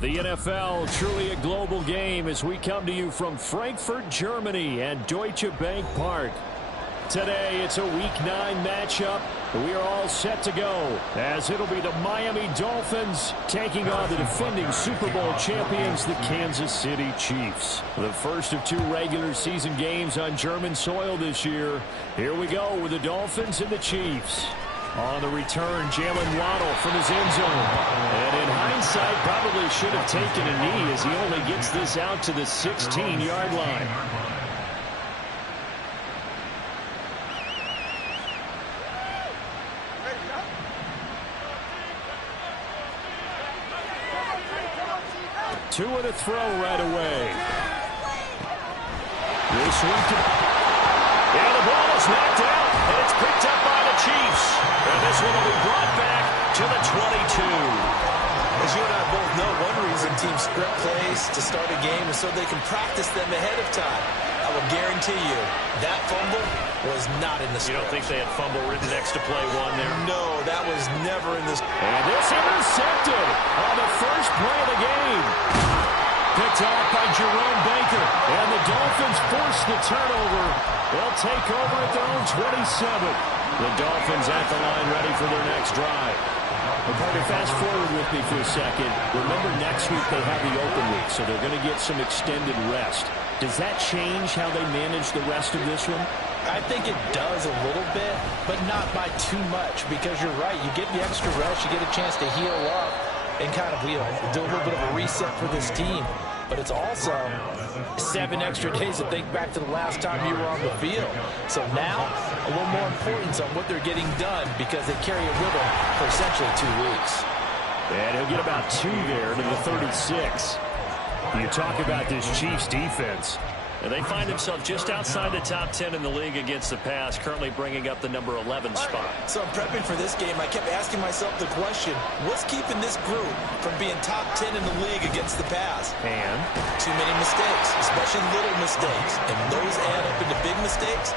The NFL, truly a global game as we come to you from Frankfurt, Germany and Deutsche Bank Park. Today, it's a Week 9 matchup. We are all set to go as it'll be the Miami Dolphins taking on the defending Super Bowl champions, the Kansas City Chiefs. The first of two regular season games on German soil this year. Here we go with the Dolphins and the Chiefs. On the return, Jalen Waddle from his end zone. And in hindsight, probably should have taken a knee as he only gets this out to the 16-yard line. Two and a throw right away. This one to... And the ball is knocked out, and it's picked up by the Chiefs. And this one will be brought back to the 22. As you and I both know, one reason teams script plays to start a game is so they can practice them ahead of time. I will guarantee you that fumble was not in the script. You don't think they had fumble written next to play one there? No, that was never in this. And this intercepted on the first play of the game. Picked off by Jerome Baker. And the Dolphins force the turnover. They'll take over at their own 27. The Dolphins at the line ready for their next drive. Well, Parker, fast forward with me for a second. Remember, next week they have the open week, so they're going to get some extended rest. Does that change how they manage the rest of this one? I think it does a little bit, but not by too much, because you're right. You get the extra rest, you get a chance to heal up and kind of, do a little bit of a reset for this team. But it's also 7 extra days to think back to the last time you were on the field. So now, a little more importance on what they're getting done because they carry it with them for essentially 2 weeks. And he'll get about 2 there to the 36. You talk about this Chiefs defense. And they find themselves just outside the top 10 in the league against the pass, currently bringing up the number 11 spot. So I'm prepping for this game. I kept asking myself the question, what's keeping this group from being top 10 in the league against the pass? And? Too many mistakes, especially little mistakes. And those add up into big mistakes.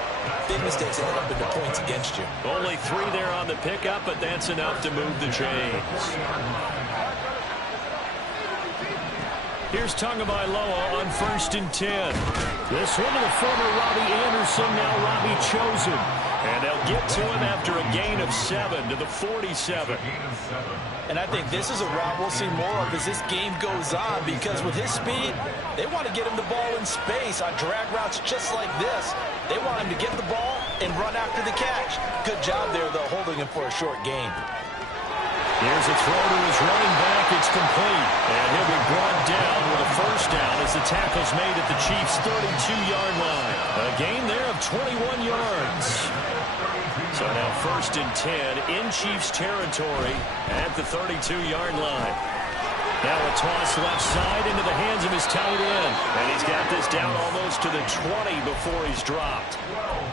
Big mistakes add up into points against you. Only 3 there on the pickup, but that's enough to move the chains. Here's Tagovailoa on 1st and 10. This one to the former Robbie Anderson, now Robbie Chosen. And they'll get to him after a gain of 7 to the 47. And I think this is a route we'll see more of as this game goes on, because with his speed, they want to get him the ball in space on drag routes just like this. They want him to get the ball and run after the catch. Good job there, though, holding him for a short gain. Here's a throw to his running back. It's complete. And he'll be brought down with a first down as the tackle's made at the Chiefs' 32-yard line. A gain there of 21 yards. So now 1st and 10 in Chiefs territory at the 32-yard line. Now a toss left side into the hands of his tight end. And he's got this down almost to the 20 before he's dropped.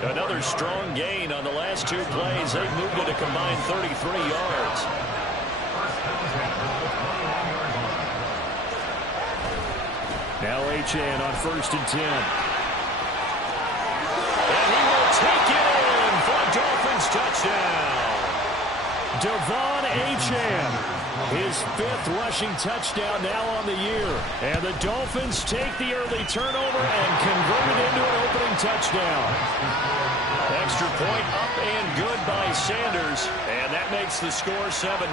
Another strong gain on the last 2 plays. They've moved it a combined 33 yards. Now Achane on 1st and 10. And he will take it in for a Dolphins touchdown. Devon Achane, his 5th rushing touchdown now on the year. And the Dolphins take the early turnover and convert it into an opening touchdown. Extra point up and good by Sanders. And that makes the score 7-0.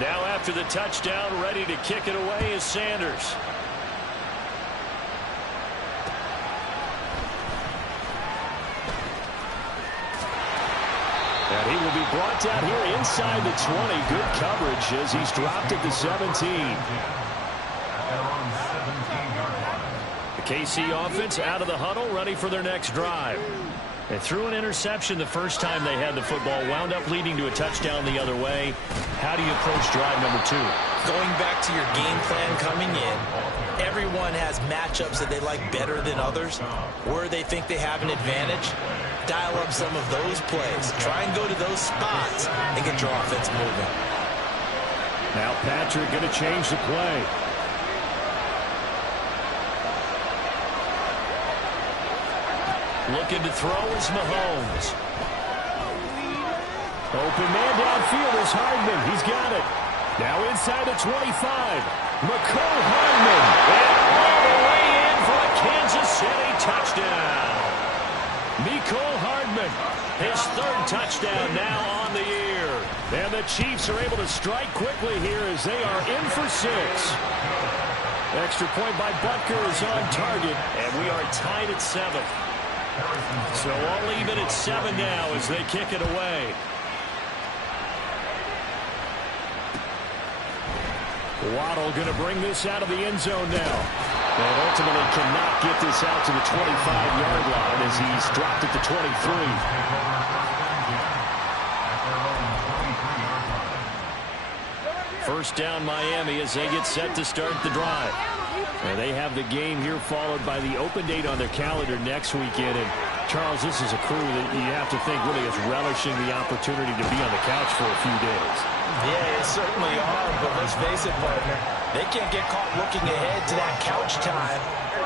Now after the touchdown, ready to kick it away is Sanders. And he will be brought down here inside the 20. Good coverage as he's dropped at the 17. The KC offense out of the huddle, ready for their next drive. They threw an interception the first time they had the football, wound up leading to a touchdown the other way. How do you approach drive number 2? Going back to your game plan coming in, everyone has matchups that they like better than others, where they think they have an advantage. dial up some of those plays. Try and go to those spots and get your offense moving. Now Patrick going to change the play. Looking to throw is Mahomes. Open man downfield is Hardman. He's got it. Now inside the 25. McCole Hardman. And all the way in for a Kansas City touchdown. McCole Hardman, his third touchdown now on the year. And the Chiefs are able to strike quickly here as they are in for 6. Extra point by Butker is on target, and we are tied at 7. So all even at 7 now as they kick it away. Waddle going to bring this out of the end zone now. And ultimately cannot get this out to the 25-yard line as he's dropped at the 23. First down Miami as they get set to start the drive. And they have the game here followed by the open date on their calendar next weekend. And Charles, this is a crew that you have to think really is relishing the opportunity to be on the couch for a few days. Yeah, they certainly are, but let's face it, partner. They can't get caught looking ahead to that couch time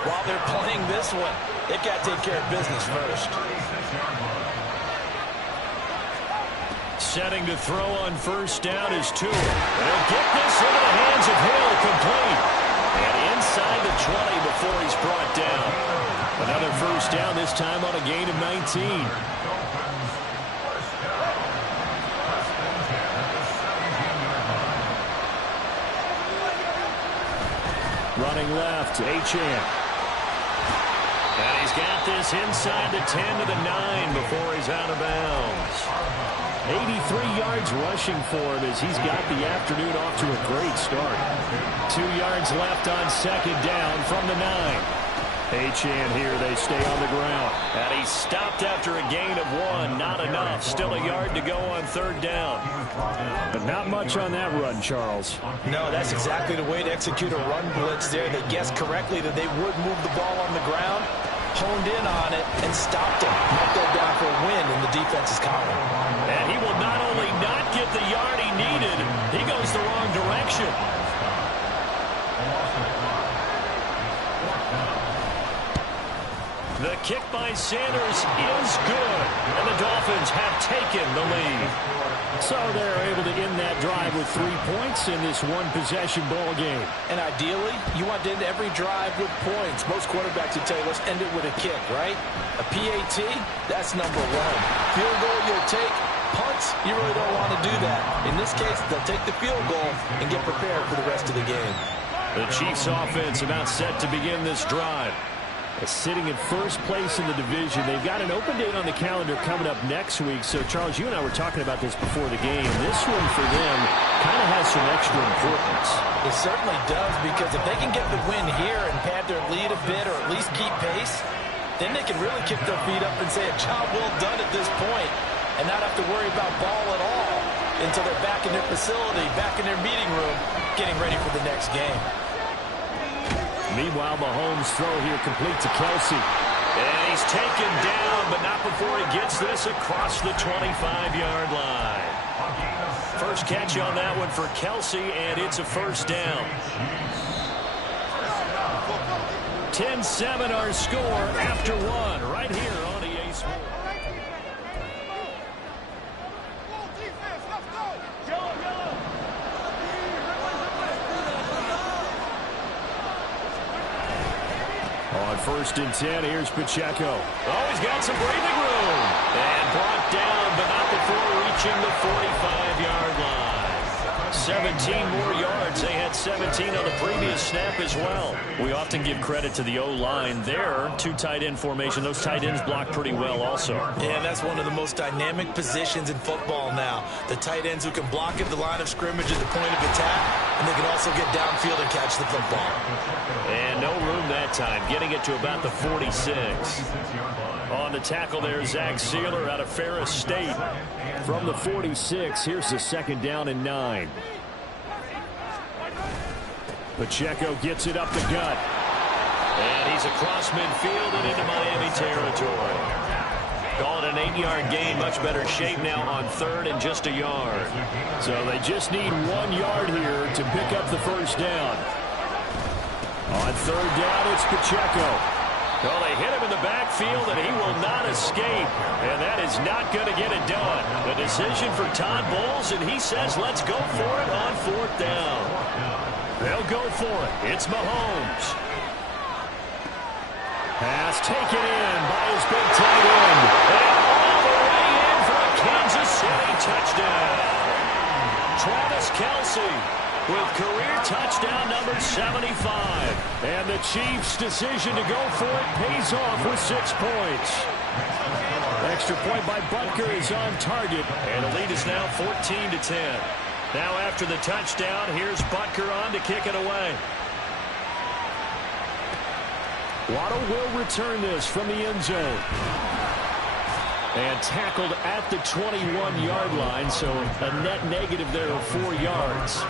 while they're playing this one. They've got to take care of business first. Setting to throw on first down is Tua. They'll get this into the hands of Hill, complete. And inside the 20 before he's brought down. Another first down, this time on a gain of 19. Running left, Achane. And he's got this inside the 10 to the 9 before he's out of bounds. 83 yards rushing for him as he's got the afternoon off to a great start. 2 yards left on second down from the 9. Achane here, they stay on the ground. And he stopped after a gain of 1. Not enough. Still a yard to go on third down. But not much on that run, Charles. No, that's exactly the way to execute a run blitz there. They guessed correctly that they would move the ball on the ground, honed in on it, and stopped him. Knocked that down for a win in the defense's column. And he will not only not get the yard he needed, he goes the wrong direction. The kick by Sanders is good, and the Dolphins have taken the lead. So they're able to end that drive with 3 points in this one-possession ball game. And ideally, you want to end every drive with points. Most quarterbacks would tell you, let's end it with a kick, right? A PAT, that's number 1. Field goal, you'll take. Punts, you really don't want to do that. In this case, they'll take the field goal and get prepared for the rest of the game. The Chiefs offense about set to begin this drive. Sitting in first place in the division. They've got an open date on the calendar coming up next week. So, Charles, you and I were talking about this before the game. This one for them kind of has some extra importance. It certainly does, because if they can get the win here and pad their lead a bit or at least keep pace, then they can really kick their feet up and say a job well done at this point and not have to worry about ball at all until they're back in their facility, back in their meeting room, getting ready for the next game. Meanwhile, Mahomes' throw here complete to Kelsey. And he's taken down, but not before he gets this across the 25-yard line. First catch on that one for Kelsey, and it's a first down. 10-7 our score after 1 right here on EA Sports. On first and 10, here's Pacheco. Oh, he's got some breathing room. And brought down, but not before reaching the 45-yard line. 17 more yards. They had 17 on the previous snap as well. We often give credit to the O-line there. 2 tight end formation. Those tight ends block pretty well also. Yeah, that's one of the most dynamic positions in football now. The tight ends who can block at the line of scrimmage at the point of attack, and they can also get downfield and catch the football. And no room that time, getting it to about the 46. On the tackle there, Zach Sealer out of Ferris State. From the 46, here's the second down and 9. Pacheco gets it up the gut. And he's across midfield and into Miami territory. Call it an 8-yard gain. Much better shape now on third and just a yard. So they just need 1 yard here to pick up the first down. On third down, it's Pacheco. Well, they hit him in the backfield, and he will not escape. And that is not going to get it done. The decision for Todd Bowles, and he says, let's go for it on fourth down. They'll go for it. It's Mahomes. Pass taken in by his big tight end. And all the way in for a Kansas City touchdown. Travis Kelce with career touchdown number 75. And the Chiefs' decision to go for it pays off with 6 points. Extra point by Butker is on target. And the lead is now 14-10. Now after the touchdown, here's Butker on to kick it away. Waddle will return this from the end zone. And tackled at the 21-yard line, so a net negative there of 4 yards.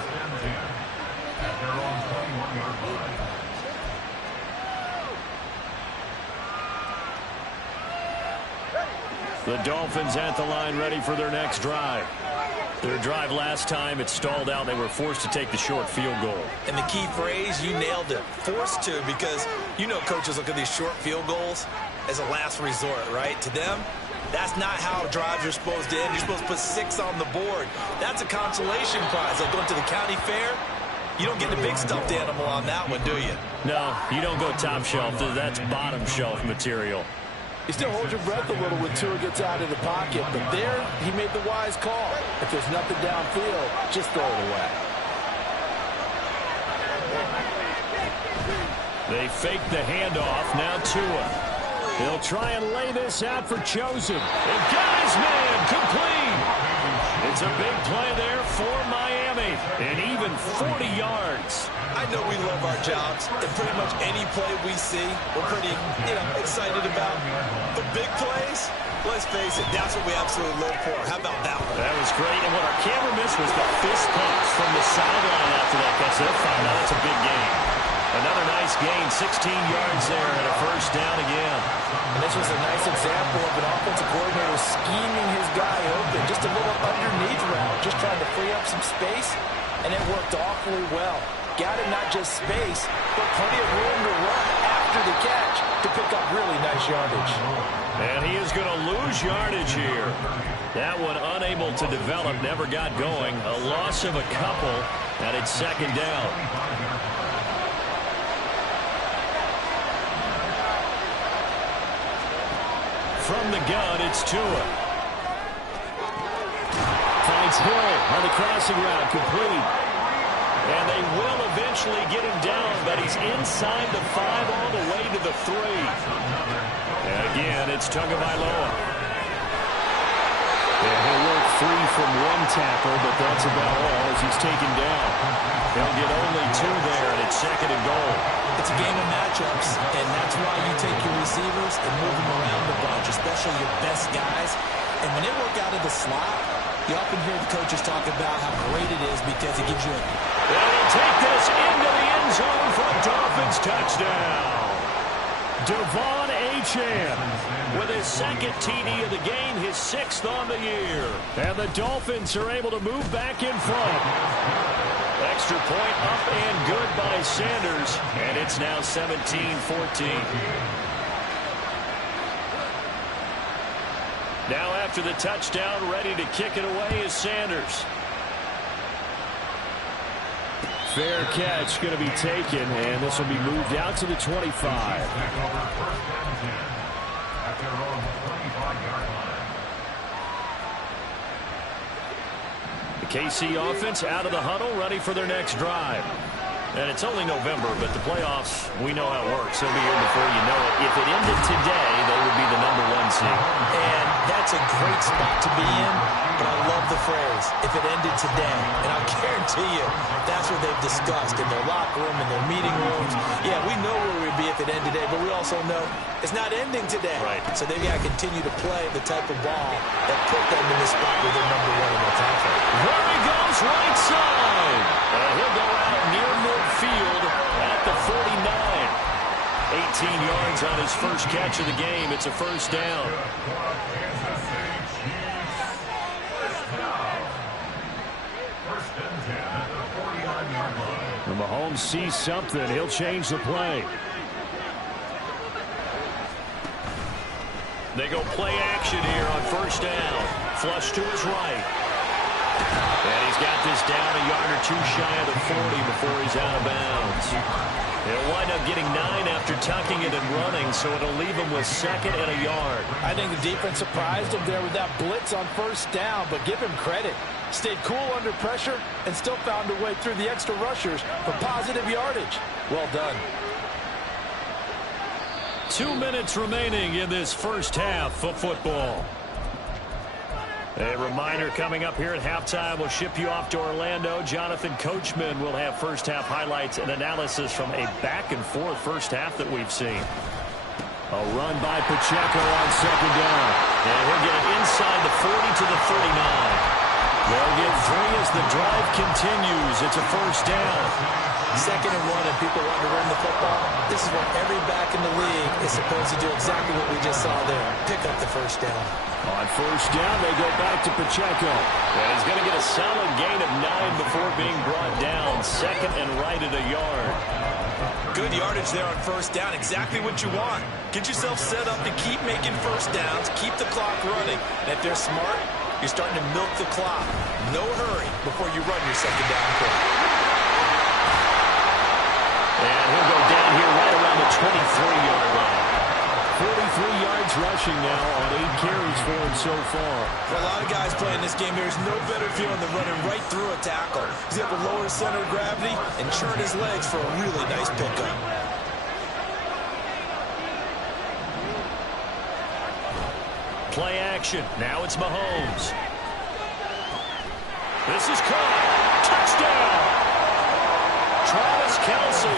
The Dolphins at the line ready for their next drive. Their drive last time, it stalled out. They were forced to take the short field goal. And the key phrase, you nailed it. Forced to, because you know coaches look at these short field goals as a last resort, right? To them, that's not how drives are supposed to end. You're supposed to put 6 on the board. That's a consolation prize. Like going to the county fair, you don't get the big stuffed animal on that one, do you? No, you don't go top shelf. That's bottom shelf material. You still hold your breath a little when Tua gets out of the pocket, but there he made the wise call. If there's nothing downfield, just throw it away. They fake the handoff. Now Tua. He'll try and lay this out for Chosen. And got his man complete. It's a big play there for Miami. And even 40 yards. I know we love our jobs, and pretty much any play we see, we're pretty, excited about. The big plays, let's face it, that's what we absolutely live for. How about that one? That was great, and what our camera missed was the fist pumps from the sideline after that catch. They'll find out it's a big game. Another nice gain, 16 yards there, and a first down again. And this was a nice example of an offensive coordinator scheming his guy open. Just a little underneath route, just trying to free up some space, and it worked awfully well. Got him not just space, but plenty of room to run after the catch to pick up really nice yardage. And he is going to lose yardage here. That one unable to develop, never got going. A loss of a couple, and it's second down. From the gun, it's Tua. Finds Hill on the crossing route, complete. And they will eventually get him down, but he's inside the 5 all the way to the 3. And again, it's Tagovailoa. And he'll work free from one tackle, but that's about all as he's taken down. They'll get only 2 there, and it's second and goal. It's a game of matchups, and that's why you take your receivers and move them around a bunch, especially your best guys. And when they work out of the slot, you often hear the coaches talk about how great it is because it gives you a... They'll take this into the end zone for a Dolphins touchdown. Devon Achane with his second TD of the game, his 6th on the year. And the Dolphins are able to move back in front. Extra point up and good by Sanders. And it's now 17-14. Now after the touchdown, ready to kick it away is Sanders. Fair catch going to be taken, and this will be moved out to the 25. The KC offense out of the huddle, ready for their next drive. And it's only November, but the playoffs, we know how it works. They'll be here before you know it. If it ended today, they would be the #1 seed. And that's a great spot to be in, but I love the phrase, if it ended today. And I'll guarantee you, that's what they've discussed in their locker room, in their meeting rooms. Yeah, we know where we'd be if it ended today, but we also know it's not ending today. Right. So they've got to continue to play the type of ball that put them in the spot where they're #1 in their conference. There he goes, right side. And he'll go out near midfield at the 49. 8 yards on his first catch of the game. It's a first down. When Mahomes sees something, he'll change the play. They go play action here on first down. Flush to his right. And he's got this down a yard or two shy of the 40 before he's out of bounds. He'll wind up getting 9 after tucking it and running, so it'll leave him with second and a yard. I think the defense surprised him there with that blitz on first down, but give him credit. Stayed cool under pressure and still found a way through the extra rushers for positive yardage. Well done. 2 minutes remaining in this first half of football. A reminder coming up here at halftime. We'll ship you off to Orlando. Jonathan Coachman will have first half highlights and analysis from a back-and-forth first half that we've seen. A run by Pacheco on second down. And he'll get it inside the 40 to the 39. They'll get 3 as the drive continues. It's a first down. Second and 1 and people want to run the football. This is where every back in the league is supposed to do exactly what we just saw there. Pick up the first down. On first down, they go back to Pacheco. And he's going to get a solid gain of 9 before being brought down. Second and right at a yard. Good yardage there on first down. Exactly what you want. Get yourself set up to keep making first downs. Keep the clock running. And if they're smart, you're starting to milk the clock. No hurry before you run your second down play. And he'll go down here right around the 23-yard line. 43 yards rushing now on 8 carries for him so far. For a lot of guys playing this game, there's no better feeling than running right through a tackle. He's able to lower his center of gravity and churn his legs for a really nice pickup. Play action. Now it's Mahomes. This is caught. Touchdown! Travis Kelce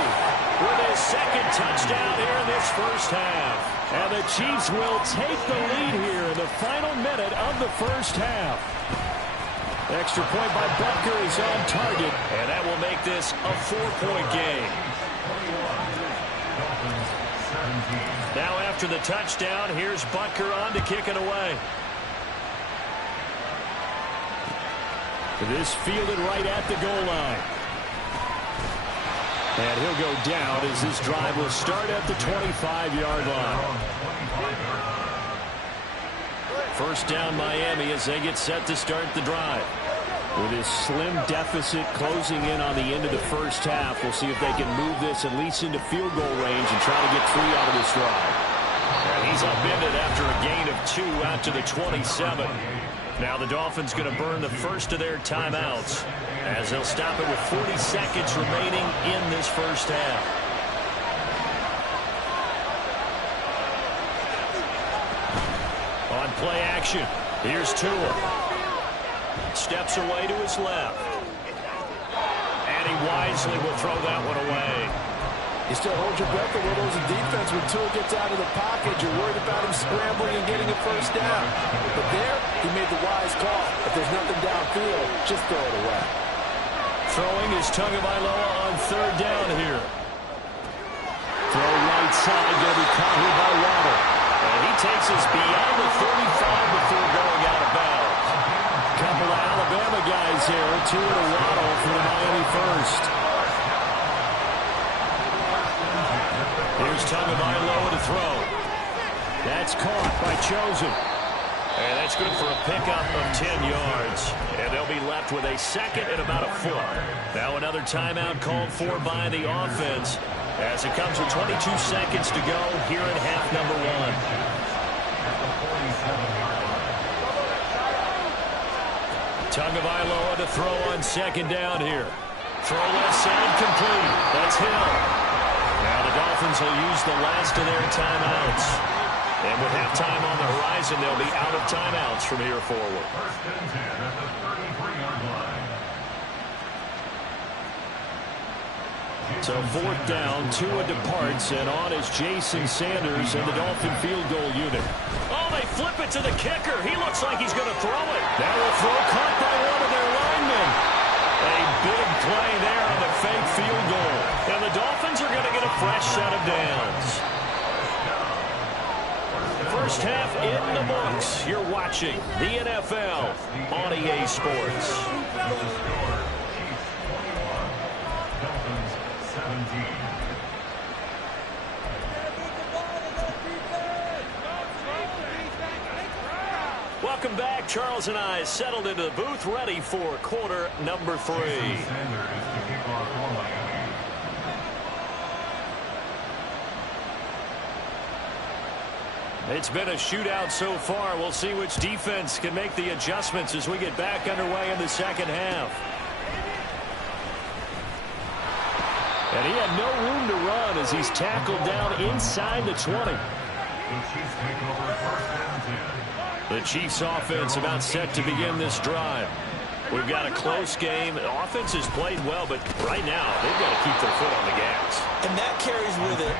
with his second touchdown here in this first half. And the Chiefs will take the lead here in the final minute of the first half. Extra point by Butker is on target, and that will make this a 4-point game. Now after the touchdown, here's Butker on to kick it away. This fielded right at the goal line. And he'll go down as this drive will start at the 25-yard line. First down Miami as they get set to start the drive. With his slim deficit closing in on the end of the first half, we'll see if they can move this at least into field goal range and try to get 3 out of this drive. And he's upended after a gain of 2 out to the 27. Now the Dolphins going to burn the first of their timeouts as they'll stop it with 40 seconds remaining in this first half. On play action, here's Tua. Steps away to his left. And he wisely will throw that one away. You still hold your breath a little as a defense when Tua gets out of the pocket. You're worried about him scrambling and getting a first down. But there, he made the wise call. If there's nothing downfield, just throw it away. Throwing is Tagovailoa on third down here. Throw right side, going to be caught here by Waddle. And he takes us beyond the 35 before going out of bounds. Couple of Alabama guys there, Tua and Waddle for the Miami first. Here's Tagovailoa to throw. That's caught by Chosen. And that's good for a pickup of 10 yards. And they'll be left with a second and about a foot. Now another timeout called for by the offense as it comes with 22 seconds to go here in half number 1. Tagovailoa to throw on second down here. Throw left side complete. That's Hill. Now the Dolphins will use the last of their timeouts. And with halftime on the horizon, they'll be out of timeouts from here forward. First and 10 at the 33-yard line. So fourth down, Tua departs, and on is Jason Sanders and the Dolphin field goal unit. Oh, they flip it to the kicker. He looks like he's going to throw it. That will throw caught by one of their linemen. A big play there on the fake field goal. And the Dolphins are going to get a fresh set of downs. First half in the books. You're watching the NFL on EA Sports. Dolphins 17. Welcome back. Charles and I settled into the booth, ready for quarter number 3. It's been a shootout so far. We'll see which defense can make the adjustments as we get back underway in the second half. And he had no room to run as he's tackled down inside the 20. The Chiefs offense about set to begin this drive. We've got a close game. The offense has played well, but right now they've got to keep their foot on the gas. And that carries with it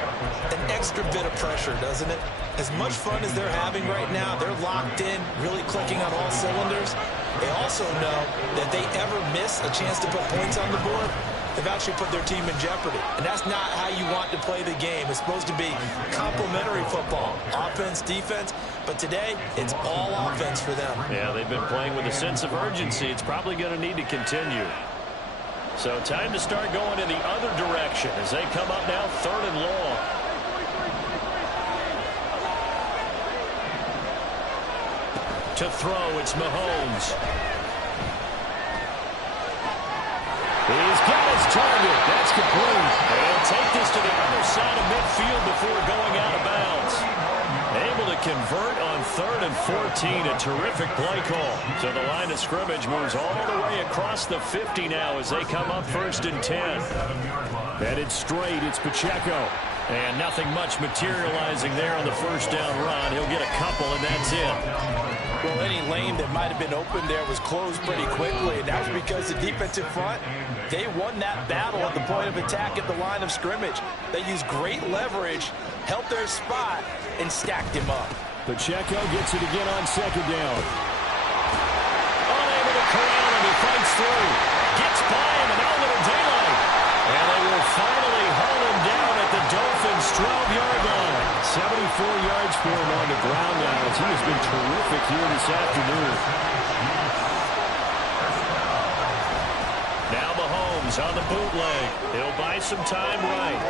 an extra bit of pressure, doesn't it? As much fun as they're having right now, they're locked in, really clicking on all cylinders. They also know that they ever miss a chance to put points on the board, they've actually put their team in jeopardy. And that's not how you want to play the game. It's supposed to be complementary football, offense, defense. But today, it's all offense for them. Yeah, they've been playing with a sense of urgency. It's probably going to need to continue. So time to start going in the other direction as they come up now 3rd and long. To throw, it's Mahomes. He's got his target. That's complete. He'll take this to the other side of midfield before going out of bounds. Able to convert on 3rd and 14. A terrific play call. So the line of scrimmage moves all the way across the 50 now as they come up 1st and 10. Headed straight, it's Pacheco. And nothing much materializing there on the first down run. He'll get a couple, and that's it. Well, any lane that might have been open there was closed pretty quickly, and that was because the defensive front, they won that battle at the point of attack at the line of scrimmage. They used great leverage, held their spot, and stacked him up. Pacheco gets it again on 2nd down. Unable to corral him, he fights through. Gets by him, and now a little daylight. And they will finally haul him down at the Dolphins' 12-yard line. 74 yards for him on the ground now as he has been terrific here this afternoon. Now Mahomes on the bootleg. He'll buy some time right.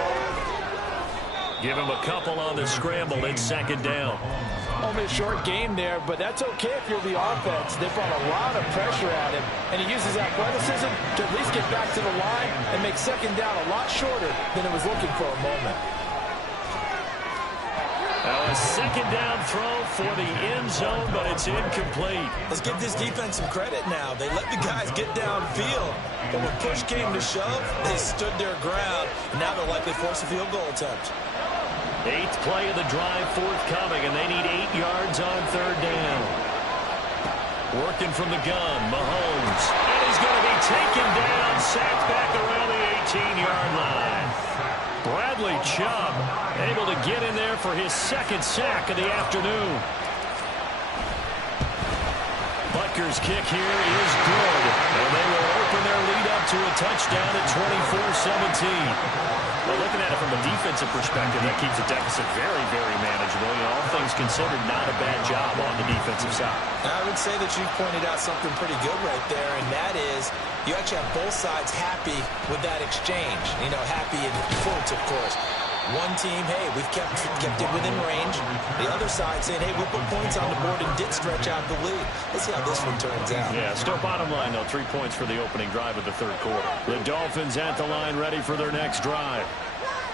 Give him a couple on the scramble. It's 2nd down. Only a short game there, but that's okay if you're the offense. They brought a lot of pressure at him, and he uses athleticism to at least get back to the line and make 2nd down a lot shorter than it was looking for a moment. A 2nd down throw for the end zone, but it's incomplete. Let's give this defense some credit now. They let the guys get downfield, but when push came to shove, they stood their ground, and now they'll likely force a field goal attempt. 8th play of the drive forthcoming, and they need 8 yards on 3rd down. Working from the gun, Mahomes. And he's going to be taken down, sacked back around the 18-yard line. Bradley Chubb able to get in there for his 2nd sack of the afternoon. Butker's kick here is good, and they will open their lead up to a touchdown at 24-17. Well, looking at it from a defensive perspective, that keeps the deficit very, very manageable. You know, all things considered, not a bad job on the defensive side. I would say that you pointed out something pretty good right there, and that is you actually have both sides happy with that exchange. You know, happy in quotes, of course. One team, hey, we've kept it within range. The other side saying, hey, we put points on the board and did stretch out the lead. Let's see how this one turns out. Yeah, still bottom line, though, 3 points for the opening drive of the 3rd quarter. The Dolphins at the line ready for their next drive.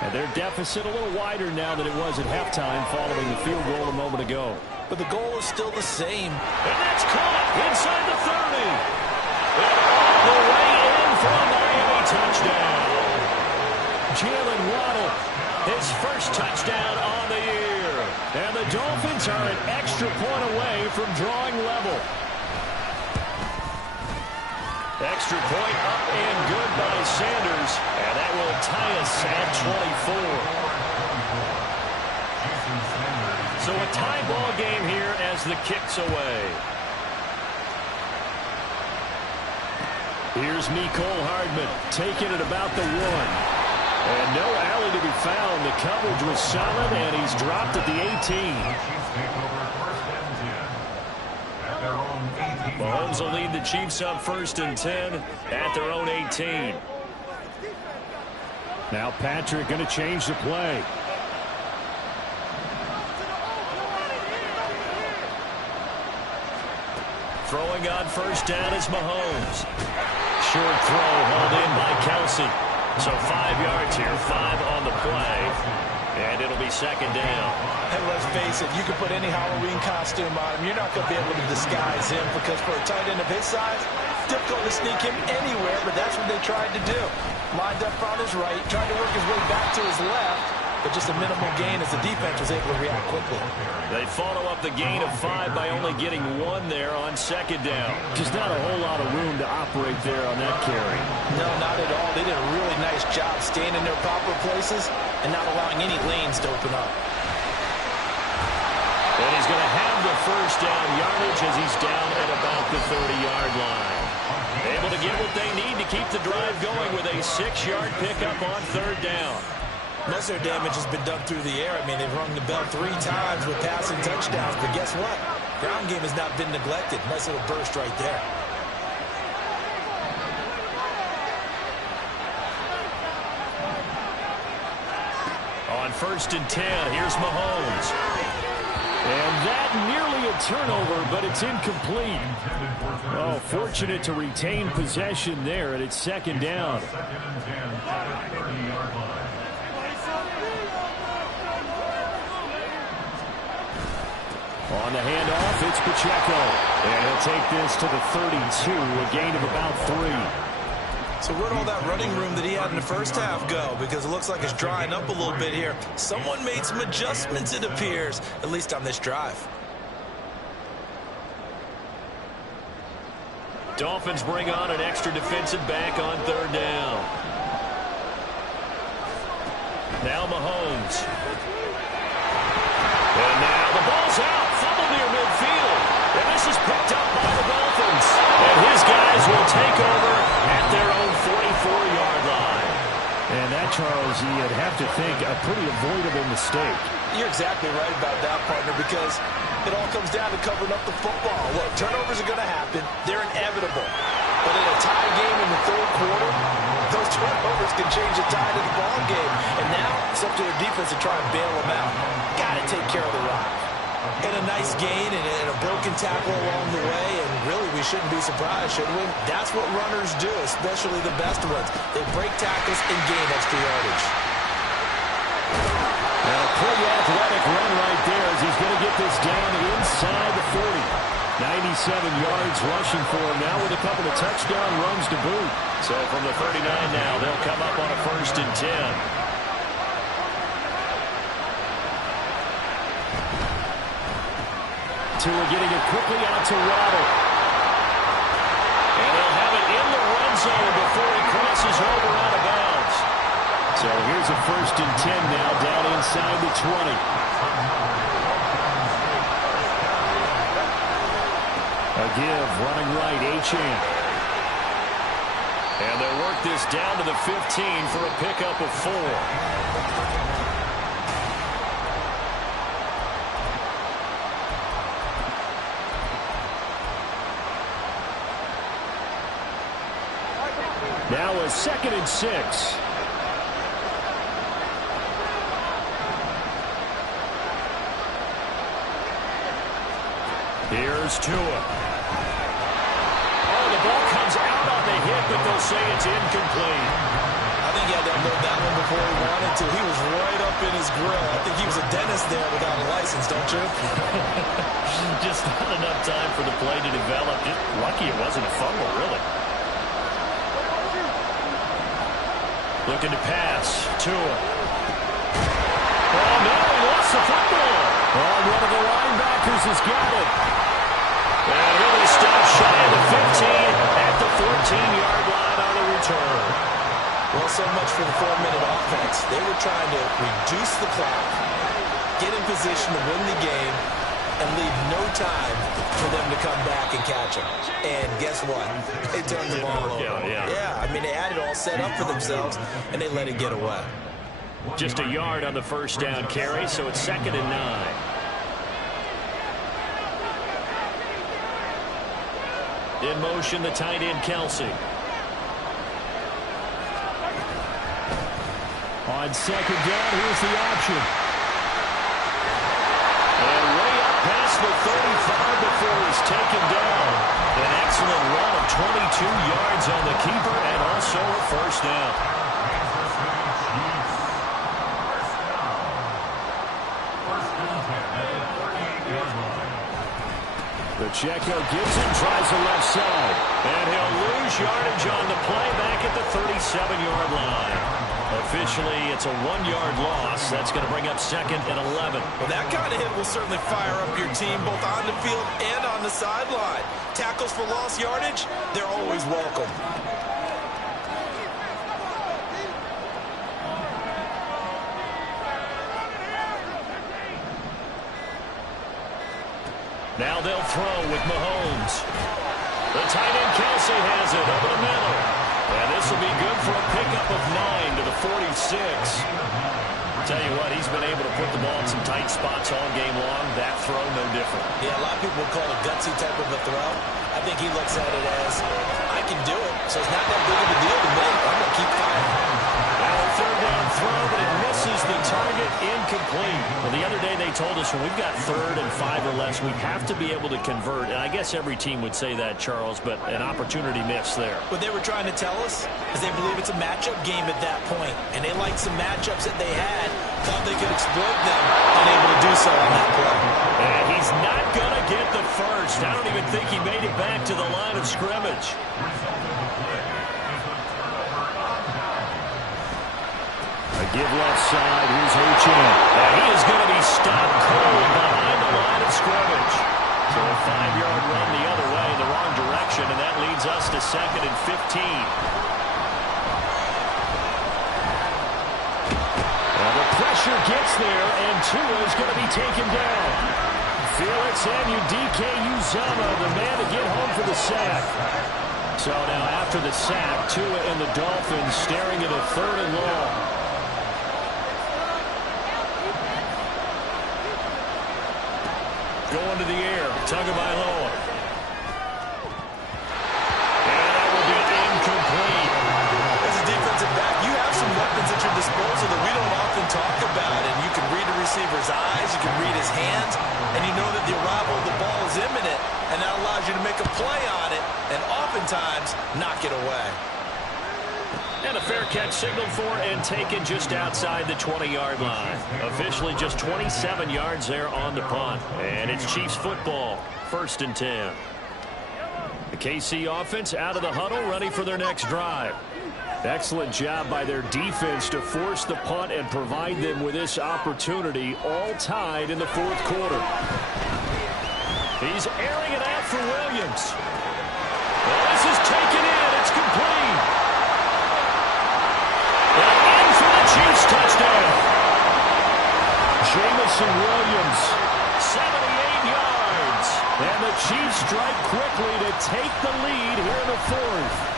And their deficit a little wider now than it was at halftime following the field goal a moment ago. But the goal is still the same. And that's caught inside the 30. And all the way in for a Miami touchdown. Jalen Waddle, his first touchdown on the year. And the Dolphins are an extra point away from drawing level. Extra point up and good by Sanders. And that will tie us at 24. So a tie ball game here as the kick's away. Here's Mecole Hardman taking it about the 1. And no alley to be found. The coverage was solid, and he's dropped at the 18. Chiefs take over first and 10 at their own 18. Mahomes will lead the Chiefs up first and 10 at their own 18. Now Patrick going to change the play. Throwing on first down is Mahomes. Short throw held in by Kelsey. So 5 yards here, 5 on the play. And it'll be second down. And let's face it, you can put any Halloween costume on him. You're not going to be able to disguise him because for a tight end of his size, difficult to sneak him anywhere, but that's what they tried to do. Lined up on his right, tried to work his way back to his left, but just a minimal gain as the defense was able to react quickly. They follow up the gain of 5 by only getting 1 there on second down. Just not a whole lot of room to operate there on that carry. No, not at all. They did a really nice job staying in their proper places and not allowing any lanes to open up. And he's going to have the first down yardage as he's down at about the 30-yard line. Able to get what they need to keep the drive going with a 6-yard pickup on third down. Most of their damage has been done through the air. I mean, they've rung the bell 3 times with passing touchdowns, but guess what? Ground game has not been neglected. Nice little burst right there. On first and 10, here's Mahomes. And that nearly a turnover, but it's incomplete. Oh, fortunate to retain possession there, and it's second down. Second and 10 at the 30-yard line. On the handoff, it's Pacheco. And he'll take this to the 32, a gain of about 3. So where'd all that running room that he had in the first half go? Because it looks like it's drying up a little bit here. Someone made some adjustments, it appears, at least on this drive. Dolphins bring on an extra defensive back on third down. Now Mahomes. And now the ball's out. Fumble near midfield. And this is picked up by the Dolphins. And his guys will take over at their own 44-yard line. And that, Charles, you'd have to think a pretty avoidable mistake. You're exactly right about that, partner, because it all comes down to covering up the football. Look, turnovers are going to happen. They're inevitable. But in a tie game in the third quarter, those turnovers can change the tide of the ball game. And now it's up to their defense to try and bail them out. Got to take care of the rock. And a nice gain and a broken tackle along the way, and really we shouldn't be surprised, should we? That's what runners do, especially the best ones. They break tackles and gain extra yardage. And a pretty athletic run right there as he's going to get this down inside the 40. 97 yards rushing for him now with a couple of touchdown runs to boot. So from the 39 now, they'll come up on a first and 10. Tua getting it quickly out to Waddle. And they'll have it in the red zone before he crosses over out of bounds. So here's a first and 10 now down inside the 20. A give, running right, Achane. And they'll work this down to the 15 for a pickup of 4. Now a second and 6. Here's Tua. Oh, the ball comes out on the hit, but they'll say it's incomplete. I think he had to unload that one before he wanted to. He was right up in his grill. I think he was a dentist there without a license, don't you? Just not enough time for the play to develop. Just lucky it wasn't a fumble, really. Looking to pass. Tua. Oh, no, he lost the football. Oh, one of the linebackers has got it. And really stopped shy of the 15 at the 14-yard line on the return. Well, so much for the 4-minute offense. They were trying to reduce the clock, get in position to win the game, and leave no time for them to come back and catch him. And guess what? They turned the ball over. Yeah, I mean, they had it all set up for themselves, and they let it get away. Just a yard on the first down carry, so it's 2nd and 9. In motion, the tight end, Kelsey. On 2nd down, here's the option. And way up past the 35 before he's taken down. An excellent run of 22 yards on the keeper and also a first down. Pacheco gives it, tries the left side. And he'll lose yardage on the play back at the 37-yard line. Officially, it's a 1-yard loss. That's going to bring up 2nd and 11. Well, that kind of hit will certainly fire up your team both on the field and on the sideline. Tackles for lost yardage, they're always welcome. Now they'll throw with Mahomes. The tight end Kelsey has it over the middle. And this will be good for a pickup of 9 to the 46. Tell you what, he's been able to put the ball in some tight spots all game long. That throw, no different. Yeah, a lot of people would call it a gutsy type of a throw. I think he looks at it as, I can do it, so it's not that big of a deal to me. I'm going to keep firing. Now a 3rd down throw, but it misses the target, incomplete. Well, the other day they told us when we've got 3rd and 5 or less, we have to be able to convert. And I guess every team would say that, Charles, but an opportunity miss there. What they were trying to tell us is they believe it's a matchup game at that point, and they liked some matchups that they had, thought they could exploit them, unable to do so on that play. And he's not going to get the first. I don't even think he made it back to the line of scrimmage. A give left side. Here's Uchin. And he is going to be stopped cold behind the line of scrimmage. So a 5-yard run the other way in the wrong direction, and that leads us to 2nd and 15. Well, the pressure gets there, and Tua is going to be taken down. Felix Anudike-Uzomah, the man to get home for the sack. So now after the sack, Tua and the Dolphins staring at a 3rd and long. Going to the air, Tagovailoa. And that will be incomplete. As a defensive back, you have some weapons at your disposal that we don't often talk about. And you can read the receiver's eyes, you can read his hands, and you know that the arrival of the ball is imminent. And that allows you to make a play on it and oftentimes knock it away. And a fair catch signaled for and taken just outside the 20-yard line. Officially just 27 yards there on the punt. And it's Chiefs football, 1st and 10. The KC offense out of the huddle, ready for their next drive. Excellent job by their defense to force the punt and provide them with this opportunity, all tied in the 4th quarter. He's airing it out for Williams. Well, this is taken in. It's complete. And in for the Chiefs touchdown. Jamison Williams, 78 yards. And the Chiefs strike quickly to take the lead here in the 4th.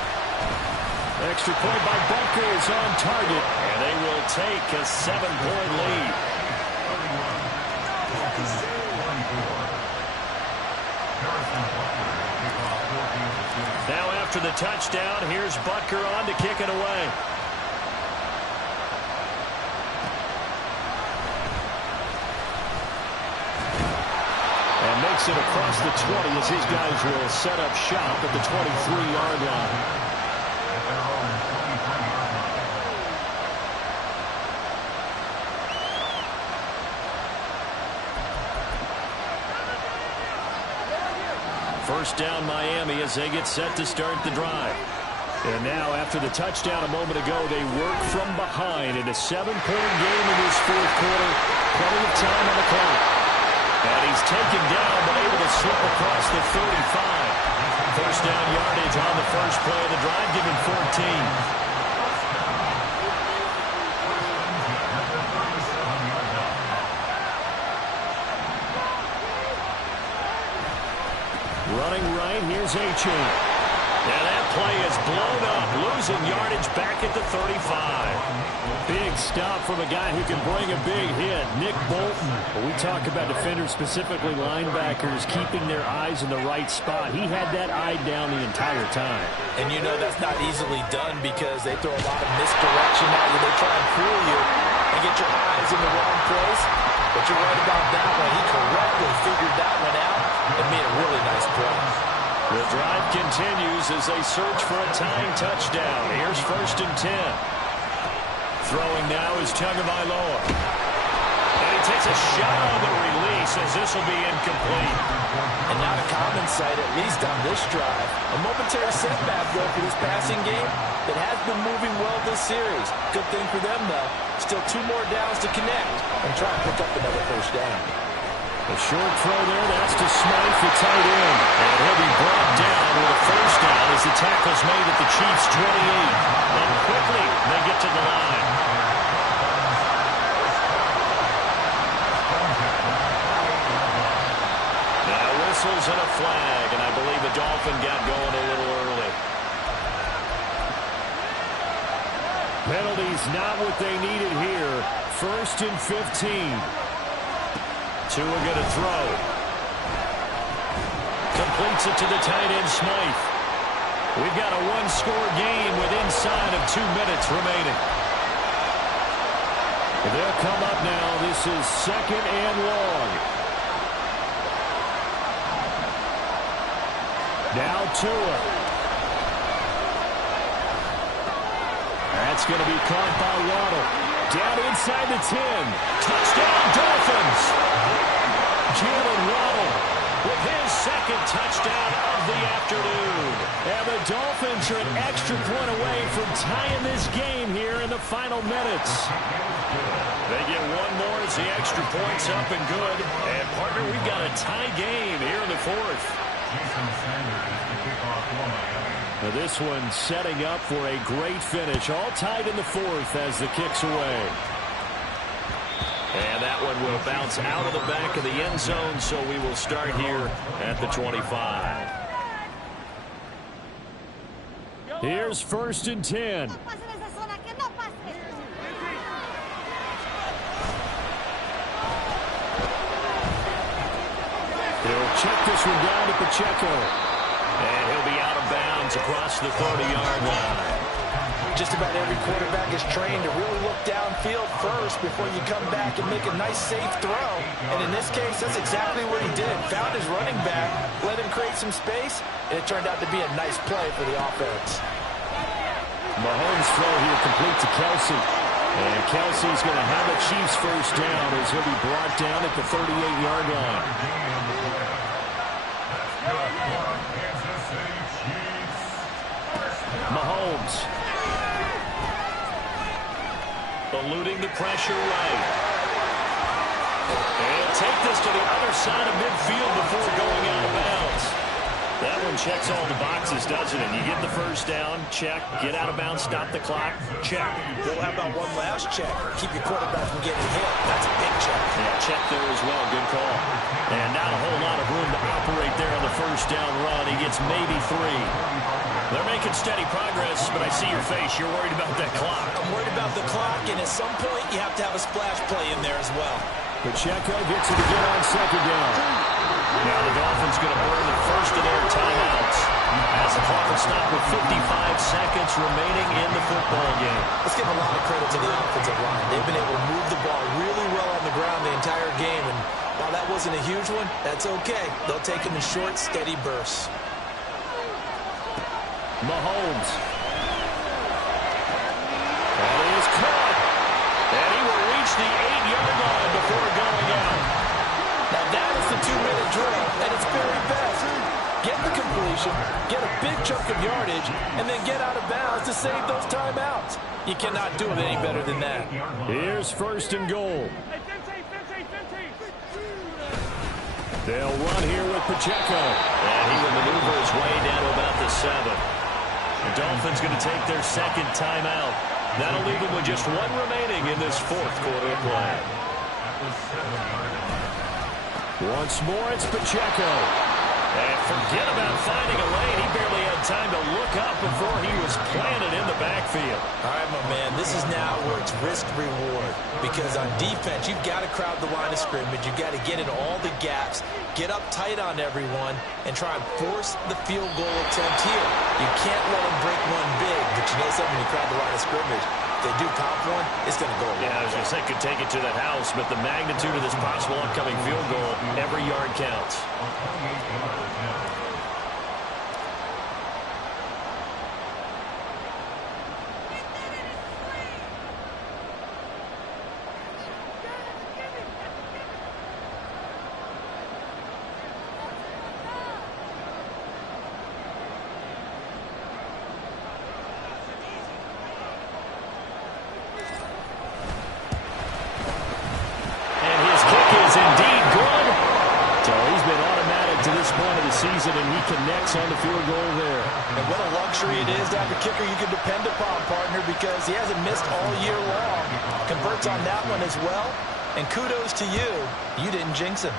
Extra point by Butker is on target, and they will take a 7-point lead. Now after the touchdown, here's Butker on to kick it away. And makes it across the 20 as his guys will set up shop at the 23-yard line. First down Miami as they get set to start the drive. And now after the touchdown a moment ago, they work from behind in a 7-point game in this 4th quarter. Plenty of time on the clock. And he's taken down but able to slip across the 35. First down yardage on the first play of the drive, giving 14. Running right, here's A-Chain. Yeah, that play is blown up, losing yardage back at the 35. Big stop from a guy who can bring a big hit, Nick Bolton. When we talk about defenders, specifically linebackers, keeping their eyes in the right spot, he had that eye down the entire time. And you know that's not easily done because they throw a lot of misdirection at you. They try and fool you and get your eyes in the wrong place. But you're right about that one. He correctly figured that one out and made a really nice play. The drive continues as they search for a tying touchdown. Here's 1st and 10. Throwing now is Tagovailoa. And he takes a shot on the release as this will be incomplete. And not a common sight, at least on this drive. A momentary setback, though, for this passing game that has been moving well this series. Good thing for them, though. Still 2 more downs to connect and try to pick up another 1st down. A short throw there, that's to Smythe, the tight end. And he'll be brought down with a 1st down as the tackle's made at the Chiefs' 28. And quickly, they get to the line. Now whistles and a flag, and I believe the Dolphin got going a little early. Penalties not what they needed here. 1st and 15. Tua going to throw. Completes it to the tight end, Smythe. We've got a 1-score game with inside of 2 minutes remaining. They'll come up now. This is 2nd and long. Now Tua. That's going to be caught by Waddle. Down inside the 10. Touchdown, Dolphins! Jalen Waddle with his 2nd touchdown of the afternoon. And the Dolphins are an extra point away from tying this game here in the final minutes. They get one more as the extra point's up and good. And, partner, we've got a tie game here in the 4th. Now this one setting up for a great finish. All tied in the 4th as the kick's away. And that one will bounce out of the back of the end zone, so we will start here at the 25. Here's 1st and 10. He'll check this one down to Pacheco. And he'll be out of bounds across the 30-yard line. Just about every quarterback is trained to really look downfield first before you come back and make a nice, safe throw. And in this case, that's exactly what he did. Found his running back, let him create some space, and it turned out to be a nice play for the offense. Mahomes' throw here complete to Kelsey. And Kelsey's going to have a Chiefs 1st down as he'll be brought down at the 38-yard line. Mahomes. Eluding the pressure right. And he'll take this to the other side of midfield before going out of bounds. That one checks all the boxes, doesn't it? You get the 1st down, check. Get out of bounds, stop the clock, check. Well, how about one last check? Keep your quarterback from getting hit. That's a big check. Yeah, check there as well. Good call. And not a whole lot of room to operate there on the 1st down run. He gets maybe 3. They're making steady progress, but I see your face. You're worried about that clock. I'm worried about the clock, and at some point, you have to have a splash play in there as well. Pacheco gets it again on 2nd down. Now the Dolphins going to burn the 1st of their timeouts as the clock will stop with 55 seconds remaining in the football game. Let's give a lot of credit to the offensive line. They've been able to move the ball really well on the ground the entire game, and while that wasn't a huge one, that's okay. They'll take them in short, steady bursts. Mahomes. That is caught. And he will reach the 8-yard line before going out. Now that is the 2-minute drill at its very best. Get the completion, get a big chunk of yardage, and then get out of bounds to save those timeouts. You cannot do it any better than that. Here's 1st and goal. They'll run here with Pacheco. And he will maneuver his way down to about the 7. The Dolphins going to take their 2nd timeout. That'll leave them with just 1 remaining in this 4th quarter of play. Once more, it's Pacheco. And forget about finding a lane. He barely had time to look up before he was planted in the backfield. All right, my man, this is now where it's risk-reward. Because on defense, you've got to crowd the line of scrimmage. You've got to get in all the gaps, get up tight on everyone, and try and force the field goal attempt here. You can't let them break one big, but you know something, when you crowd the line of scrimmage, if they do pop one, it's going to go away. Yeah, I was going to say, could take it to the house, but the magnitude of this possible upcoming field goal, every yard counts. Season, and he connects on the field goal there. And what a luxury it is to have a kicker you can depend upon, partner, because he hasn't missed all year long. Converts on that one as well. And kudos to you. You didn't jinx him.